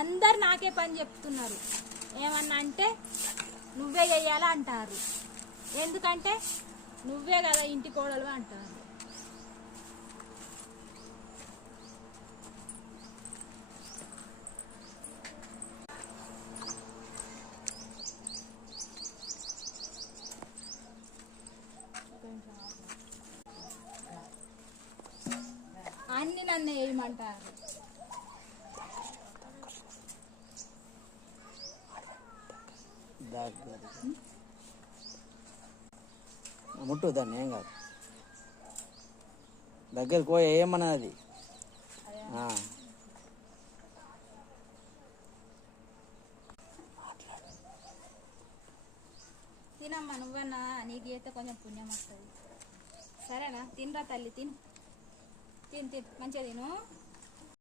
అందరు నాకే పని చెప్తున్నారు. ఏమన్నా అంటే నువ్వే చెయ్యాలా అంటారు. ఎందుకంటే నువ్వే కదా ఇంటి కోడలు అంటారు. అన్ని నన్ను వేయమంటారు. ముట్టు దాన్ని ఏం కాదు. దగ్గరికి పోయి ఏమన్నది. తినమ్మా నువ్వన్నా, నీకు చేస్తే కొంచెం పుణ్యం వస్తుంది. సరేనా? తినరా తల్లి, తిను తిను తిను మంచిగా తిను.